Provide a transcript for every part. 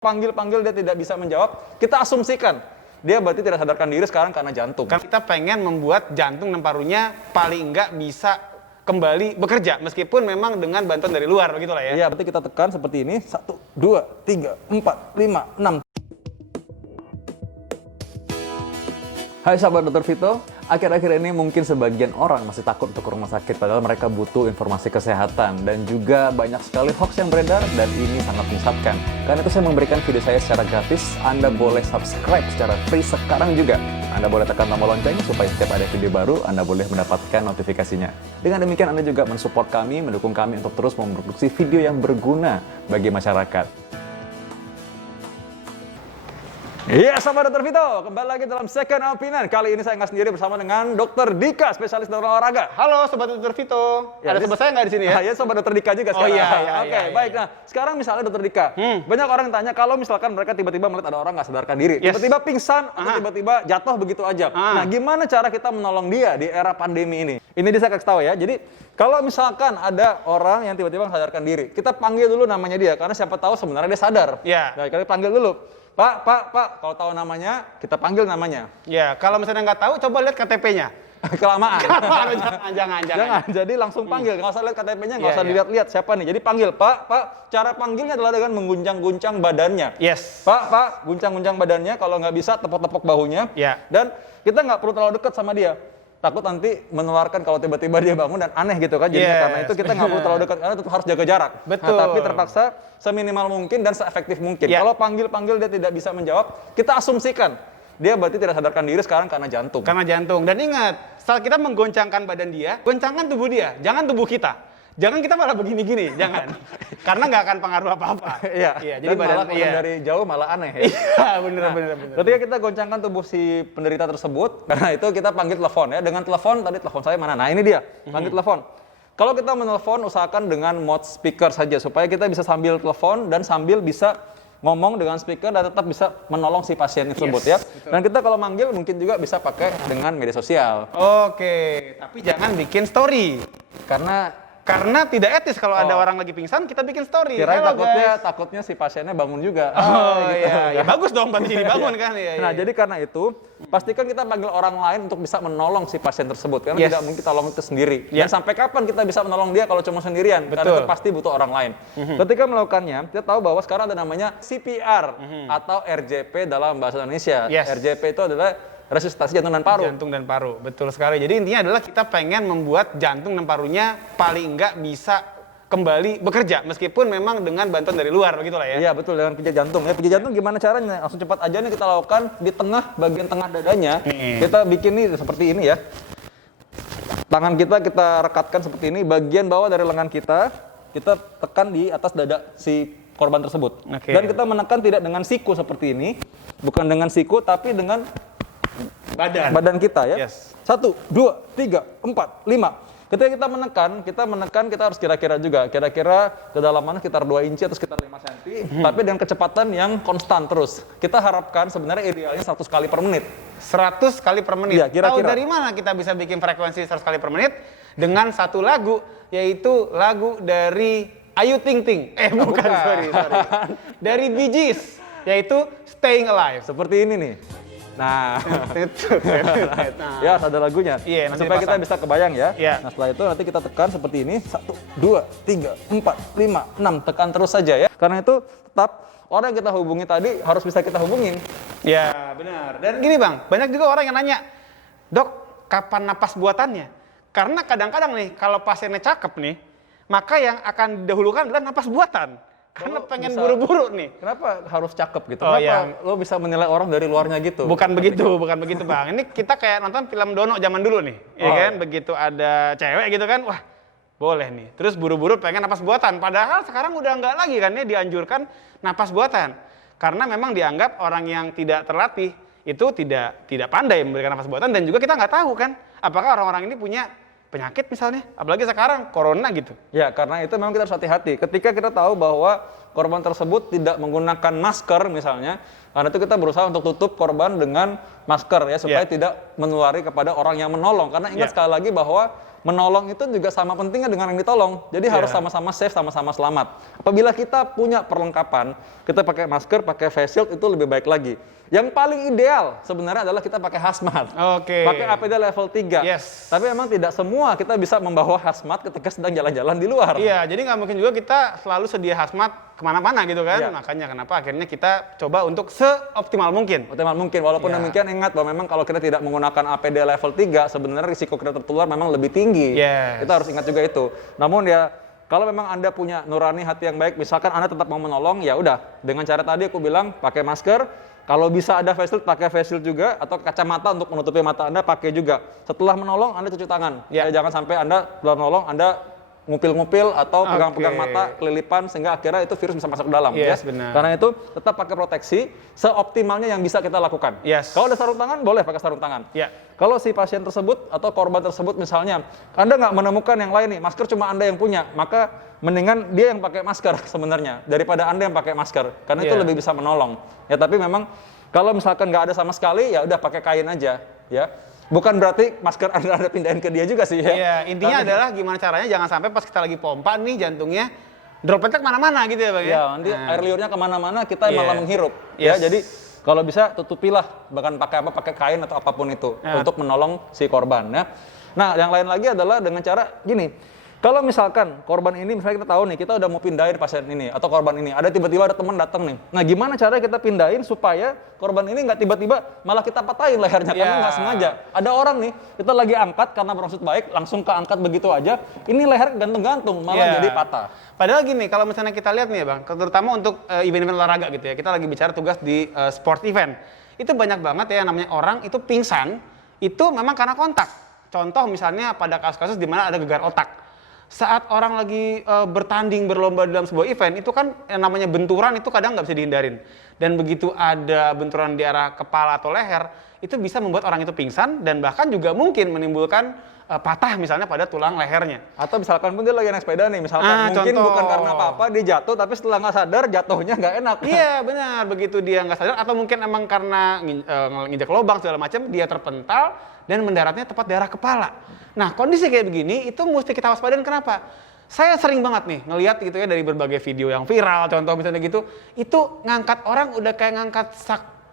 Panggil-panggil dia tidak bisa menjawab, kita asumsikan dia berarti tidak sadarkan diri sekarang karena jantung. Kan kita pengen membuat jantung dan parunya paling enggak bisa kembali bekerja meskipun memang dengan bantuan dari luar, begitulah ya. Iya, berarti kita tekan seperti ini, 1, 2, 3, 4, 5, 6. Hai sahabat Dr. Vito, akhir-akhir ini mungkin sebagian orang masih takut untuk ke rumah sakit padahal mereka butuh informasi kesehatan dan juga banyak sekali hoax yang beredar dan ini sangat menyesatkan. Karena itu saya memberikan video saya secara gratis, Anda boleh subscribe secara free sekarang juga. Anda boleh tekan tombol lonceng supaya setiap ada video baru Anda boleh mendapatkan notifikasinya. Dengan demikian Anda juga mensupport kami, mendukung kami untuk terus memproduksi video yang berguna bagi masyarakat. Iya, sahabat Dr. Vito, kembali lagi dalam Second Opinion. Kali ini saya nggak sendiri bersama dengan Dr. Dika, spesialis dokter olahraga. Halo sobat Dr. Vito. Ya, ada sobat saya nggak di sini ya? Iya, sobat Dr. Dika juga sekarang. Oke, baik. Nah, sekarang misalnya Dr. Dika, banyak orang yang tanya kalau misalkan mereka tiba-tiba melihat ada orang nggak sadarkan diri, tiba-tiba pingsan atau tiba-tiba jatuh begitu aja. Nah, gimana cara kita menolong dia di era pandemi ini? Ini saya kasih tahu ya. Jadi kalau misalkan ada orang yang tiba-tiba sadarkan diri, kita panggil dulu namanya dia karena siapa tahu sebenarnya dia sadar. Iya. Nah, kita panggil dulu. Pak, kalau tahu namanya, kita panggil namanya. Ya, kalau misalnya nggak tahu, coba lihat KTP-nya. Kelamaan. Jangan. Jadi langsung panggil, nggak usah lihat KTP-nya, nggak usah dilihat-lihat siapa nih. Jadi panggil, Pak, cara panggilnya adalah dengan mengguncang-guncang badannya. Yes. Pak, guncang-guncang badannya, kalau nggak bisa tepok-tepok bahunya. Ya. Dan kita nggak perlu terlalu dekat sama dia. Takut nanti menularkan kalau tiba-tiba dia bangun dan aneh gitu kan. Jadi karena itu kita nggak perlu terlalu dekat, karena tetap harus jaga jarak. Betul. Nah, tapi terpaksa seminimal mungkin dan seefektif mungkin. Kalau panggil-panggil dia tidak bisa menjawab, kita asumsikan dia berarti tidak sadarkan diri sekarang karena jantung. Karena jantung. Dan ingat, saat kita menggoncangkan badan dia, goncangkan tubuh dia, jangan tubuh kita. Jangan kita malah begini-gini, jangan. Karena nggak akan pengaruh apa-apa. Iya. Jadi malah dari jauh malah aneh ya. Iya, bener. Ketika kita goncangkan tubuh si penderita tersebut, karena itu kita panggil telepon ya. Dengan telepon, tadi telepon saya mana? Nah ini dia, panggil telepon. Kalau kita menelpon, usahakan dengan mode speaker saja, supaya kita bisa sambil telepon dan sambil bisa ngomong dengan speaker dan tetap bisa menolong si pasien tersebut ya. Betul. Dan kita kalau manggil mungkin juga bisa pakai dengan media sosial. Oke, tapi jangan bikin story. Karena tidak etis kalau ada orang lagi pingsan, kita bikin story. Kirain takutnya si pasiennya bangun juga. Gitu. Ya bagus dong berarti jadi bangun kan. Nah, jadi karena itu, pastikan kita panggil orang lain untuk bisa menolong si pasien tersebut. Karena tidak mungkin kita tolong itu sendiri. Dan sampai kapan kita bisa menolong dia kalau cuma sendirian? Betul. Karena itu pasti butuh orang lain. Ketika melakukannya, kita tahu bahwa sekarang ada namanya CPR atau RJP dalam bahasa Indonesia. RJP itu adalah resusitasi jantung dan paru. Jantung dan paru, betul sekali. Jadi intinya adalah kita pengen membuat jantung dan parunya paling enggak bisa kembali bekerja meskipun memang dengan bantuan dari luar, begitulah ya. Iya betul, dengan pijat jantung. Ya pijat jantung gimana caranya? Langsung cepat aja nih kita lakukan di tengah bagian tengah dadanya. Kita bikin nih seperti ini ya. Tangan kita rekatkan seperti ini. Bagian bawah dari lengan kita tekan di atas dada si korban tersebut. Dan kita menekan tidak dengan siku seperti ini, bukan dengan siku tapi dengan badan kita ya. 1, 2, 3, 4, 5. Ketika kita menekan kita harus kira-kira kedalamannya sekitar 2 inci atau sekitar 5 cm, tapi dengan kecepatan yang konstan terus. Kita harapkan sebenarnya idealnya 100 kali per menit. 100 kali per menit. Ya, tahu dari mana kita bisa bikin frekuensi 100 kali per menit? Dengan satu lagu, yaitu lagu dari Ayu Ting Ting. Bukan. Sorry. Dari Bee Gees, yaitu Staying Alive. Seperti ini nih. Nah, ya ada lagunya. Supaya kita bisa kebayang ya. Nah setelah itu nanti kita tekan seperti ini, 1, 2, 3, 4, 5, 6, tekan terus saja ya. Karena itu tetap orang yang kita hubungi tadi harus bisa kita hubungin. Ya benar. Dan gini Bang, banyak juga orang yang nanya, Dok, kapan napas buatannya? Karena kadang-kadang nih, kalau pasiennya cakep nih, maka yang akan didahulukan adalah napas buatan. Karena pengen buru-buru nih. Kenapa harus cakep gitu? Kenapa lo bisa menilai orang dari luarnya gitu? Bukan begitu Bang. Ini kita kayak nonton film Dono zaman dulu nih. Kan? Begitu ada cewek gitu kan, wah boleh nih. Terus buru-buru pengen napas buatan. Padahal sekarang udah enggak lagi kan ya dianjurkan napas buatan. Karena memang dianggap orang yang tidak terlatih itu tidak pandai memberikan napas buatan. Dan juga kita nggak tahu kan, apakah orang-orang ini punya penyakit misalnya, apalagi sekarang corona gitu. Ya, karena itu memang kita harus hati-hati. Ketika kita tahu bahwa korban tersebut tidak menggunakan masker misalnya, karena itu kita berusaha untuk tutup korban dengan masker ya supaya tidak menulari kepada orang yang menolong. Karena ingat sekali lagi bahwa menolong itu juga sama pentingnya dengan yang ditolong. Jadi harus sama-sama safe, sama-sama selamat. Apabila kita punya perlengkapan, kita pakai masker, pakai face shield itu lebih baik lagi. Yang paling ideal sebenarnya adalah kita pakai hazmat. Oke. Pakai APD level 3. Yes. Tapi memang tidak semua kita bisa membawa hazmat ketika sedang jalan-jalan di luar. Iya, jadi nggak mungkin juga kita selalu sedia hazmat kemana-mana gitu kan. Iya. Makanya kenapa akhirnya kita coba untuk seoptimal mungkin. Optimal mungkin. Walaupun Iya. demikian ingat bahwa memang kalau kita tidak menggunakan APD level 3 sebenarnya risiko kita tertular memang lebih tinggi. Yes. Kita harus ingat juga itu. Namun ya kalau memang Anda punya nurani hati yang baik, misalkan Anda tetap mau menolong, ya udah dengan cara tadi aku bilang pakai masker. Kalau bisa ada face shield, pakai face shield juga, atau kacamata untuk menutupi mata Anda, pakai juga. Setelah menolong, Anda cuci tangan. Ya. Jangan sampai Anda setelah menolong, Anda ngupil-ngupil atau pegang-pegang Oke. mata, kelilipan, sehingga akhirnya itu virus bisa masuk ke dalam. Yes, ya. benar. Karena itu tetap pakai proteksi seoptimalnya yang bisa kita lakukan. Yes. Kalau ada sarung tangan, boleh pakai sarung tangan. Ya. Kalau si pasien tersebut atau korban tersebut misalnya, Anda nggak menemukan yang lain nih, masker cuma Anda yang punya, maka mendingan dia yang pakai masker sebenarnya, daripada Anda yang pakai masker. Karena itu Iya. lebih bisa menolong. Ya, tapi memang kalau misalkan nggak ada sama sekali, ya udah pakai kain aja. Ya. Bukan berarti masker Anda pindahin ke dia juga sih ya. Iya, intinya Tapi- adalah gimana caranya jangan sampai pas kita lagi pompa nih jantungnya dropletnya kemana-mana gitu ya Bang ya. Ya, nanti Nah. air liurnya kemana-mana kita Iya. malah menghirup. Yes. Ya, jadi kalau bisa tutupilah, bahkan pakai apa, pakai kain atau apapun itu Ya. untuk menolong si korban. Ya. Nah, yang lain lagi adalah dengan cara gini. Kalau misalkan korban ini, misalnya kita tahu nih, kita udah mau pindahin pasien ini atau korban ini, ada tiba-tiba ada teman datang nih. Nah, gimana cara kita pindahin supaya korban ini nggak tiba-tiba malah kita patahin lehernya karena Ya. nggak sengaja. Ada orang nih, kita lagi angkat karena bermaksud baik, langsung keangkat begitu aja, ini leher gantung-gantung, malah Iya. jadi patah. Padahal gini, kalau misalnya kita lihat nih ya Bang, terutama untuk event-event olahraga gitu ya, kita lagi bicara tugas di sport event. Itu banyak banget ya yang namanya orang itu pingsan, itu memang karena kontak. Contoh misalnya pada kasus-kasus di mana ada gegar otak. Saat orang lagi bertanding, berlomba dalam sebuah event, itu kan yang namanya benturan itu kadang nggak bisa dihindarin. Dan begitu ada benturan di arah kepala atau leher, itu bisa membuat orang itu pingsan dan bahkan juga mungkin menimbulkan patah misalnya pada tulang lehernya. Atau misalkan pun dia lagi naik sepeda nih, misalkan mungkin contoh. bukan karena apa-apa dia jatuh, tapi setelah nggak sadar jatuhnya nggak enak. Iya benar, begitu dia nggak sadar atau mungkin emang karena nginjak lubang segala macam, dia terpental dan mendaratnya tepat di arah kepala. Nah kondisi kayak begini itu mesti kita waspadain. Kenapa? Saya sering banget nih ngelihat gitu ya dari berbagai video yang viral, contoh misalnya gitu, itu ngangkat orang udah kayak ngangkat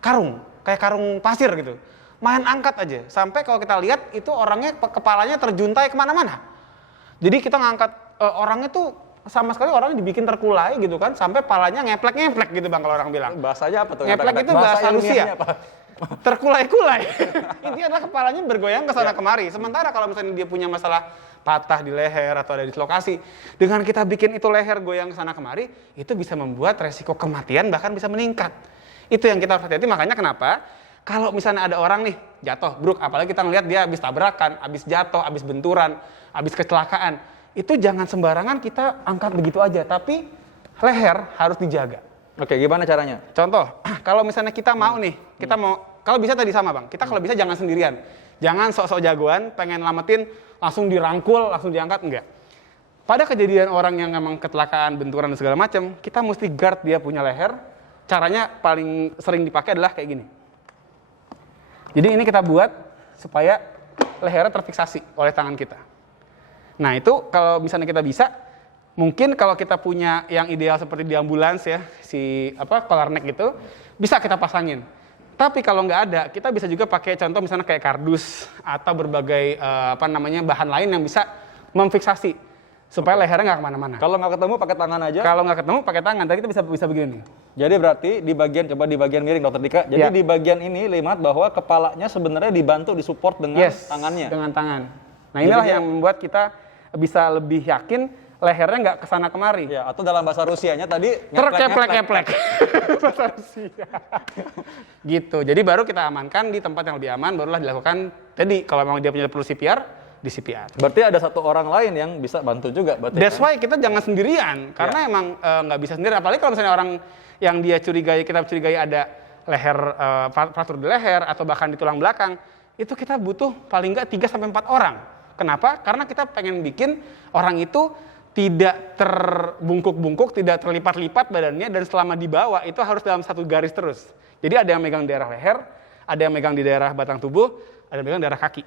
karung, kayak karung pasir gitu. Main angkat aja, sampai kalau kita lihat itu orangnya kepalanya terjuntai kemana-mana. Jadi kita ngangkat orangnya tuh sama sekali orangnya dibikin terkulai gitu kan, sampai palanya ngeplek-ngeplek gitu Bang kalau orang bilang. Bahasanya apa tuh? Ngeplek itu bahasa Rusia. ilmiahnya apa? Terkulai-kulai. Intinya adalah kepalanya bergoyang ke sana kemari. Sementara kalau misalnya dia punya masalah patah di leher atau ada dislokasi, dengan kita bikin itu leher goyang ke sana kemari, itu bisa membuat resiko kematian bahkan bisa meningkat. Itu yang kita harus hati-hati. Makanya kenapa kalau misalnya ada orang nih jatuh, bruk, apalagi kita ngelihat dia habis tabrakan, habis jatuh, habis benturan, habis kecelakaan, itu jangan sembarangan kita angkat begitu aja, tapi leher harus dijaga. Oke, gimana caranya? Contoh, kalau misalnya kita mau nih, kita mau, kalau bisa tadi sama Bang, kita kalau bisa jangan sendirian. Jangan sok-sok jagoan, pengen lamatin, langsung dirangkul, langsung diangkat, enggak. Pada kejadian orang yang memang kecelakaan, benturan dan segala macam, kita mesti guard dia punya leher. Caranya paling sering dipakai adalah kayak gini. Jadi ini kita buat supaya lehernya terfiksasi oleh tangan kita. Nah itu kalau misalnya kita bisa, mungkin kalau kita punya yang ideal seperti di ambulans ya, si collar neck gitu, bisa kita pasangin. Tapi kalau nggak ada, kita bisa juga pakai contoh misalnya kayak kardus atau berbagai bahan lain yang bisa memfiksasi supaya lehernya nggak kemana-mana. Kalau nggak ketemu pakai tangan aja. Kalau nggak ketemu pakai tangan, tadi kita bisa begini. Jadi berarti di bagian miring Dokter Dika. Jadi Ya. di bagian ini lihat bahwa kepalanya sebenarnya dibantu disupport dengan tangannya. Dengan tangan. Nah inilah Jadi yang membuat kita bisa lebih yakin lehernya nggak kesana kemari. Ya, atau dalam bahasa Rusianya tadi Terkeplek-keplek. Bahasa Rusia. Gitu. Jadi baru kita amankan di tempat yang lebih aman, barulah dilakukan. Jadi kalau memang dia punya perlu CPR, di CPR. Berarti ada satu orang lain yang bisa bantu juga. Berarti, That's kan? why kita jangan sendirian, karena emang nggak bisa sendirian. Apalagi kalau misalnya orang yang dia curigai, kita curigai ada leher, fraktur di leher, atau bahkan di tulang belakang, itu kita butuh paling nggak 3-4 orang. Kenapa? Karena kita pengen bikin orang itu tidak terbungkuk-bungkuk, tidak terlipat-lipat badannya, dan selama dibawa itu harus dalam satu garis terus. Jadi ada yang megang di daerah leher, ada yang megang di daerah batang tubuh, ada yang megang di daerah kaki.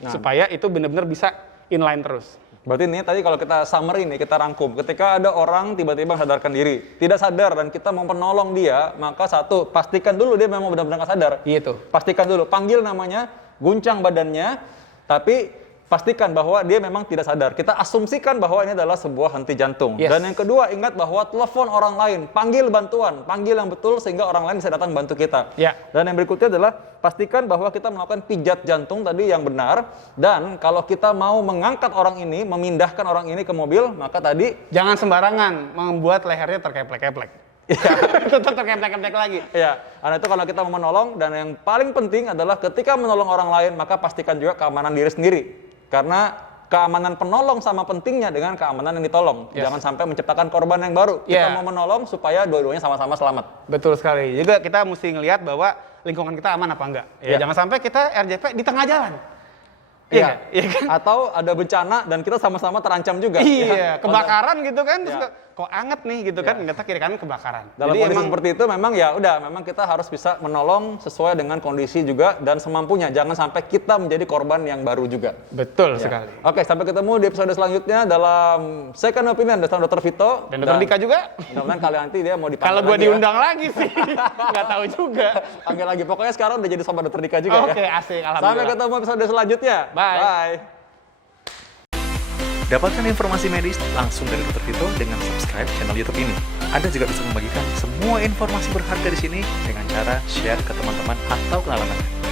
Supaya itu benar-benar bisa inline terus. Berarti ini tadi kalau kita summary nih, kita rangkum. Ketika ada orang tiba-tiba sadarkan diri, tidak sadar dan kita mau menolong dia, maka satu, pastikan dulu dia memang benar-benar nggak sadar. Gitu. Pastikan dulu, panggil namanya, guncang badannya, tapi pastikan bahwa dia memang tidak sadar. Kita asumsikan bahwa ini adalah sebuah henti jantung. Yes. Dan yang kedua, ingat bahwa telepon orang lain, panggil bantuan, panggil yang betul sehingga orang lain bisa datang bantu kita. Ya. Dan yang berikutnya adalah pastikan bahwa kita melakukan pijat jantung tadi yang benar. Dan kalau kita mau mengangkat orang ini, memindahkan orang ini ke mobil, maka tadi Jangan sembarangan membuat lehernya terkeplek-keplek. Tetap terkeplek-keplek lagi. ya, karena itu kalau kita mau menolong, dan yang paling penting adalah ketika menolong orang lain, maka pastikan juga keamanan diri sendiri. Karena keamanan penolong sama pentingnya dengan keamanan yang ditolong. Yes. Jangan sampai menciptakan korban yang baru. Kita mau menolong supaya dua-duanya sama-sama selamat. Betul sekali. Juga kita mesti ngelihat bahwa lingkungan kita aman apa enggak. Ya, jangan sampai kita RJP di tengah jalan. Iya. Iya kan? Atau ada bencana dan kita sama-sama terancam juga. Iya, Ya. kebakaran gitu kan, terus Iya. kok anget nih gitu kan, ternyata kiri kanan kebakaran. Dalam Jadi kondisi emang seperti itu memang ya udah, memang kita harus bisa menolong sesuai dengan kondisi juga dan semampunya. Jangan sampai kita menjadi korban yang baru juga. betul Ya. sekali. Oke, sampai ketemu di episode selanjutnya dalam Second Opinion dengan Dr. Vito Dan Dr. Dika juga. Mudah-mudahan kali nanti dia mau dipanggil Kalau gua lagi ya. diundang lagi sih, nggak tahu juga. Panggil lagi. Pokoknya sekarang udah jadi sobat Dr. Dika juga Oke, ya. asik. Sampai Alhamdulillah. ketemu episode selanjutnya. Bye. Bye. Dapatkan informasi medis langsung dari Dr. Vito dengan subscribe channel YouTube ini. Anda juga bisa membagikan semua informasi berharga di sini dengan cara share ke teman-teman atau kenalan Anda.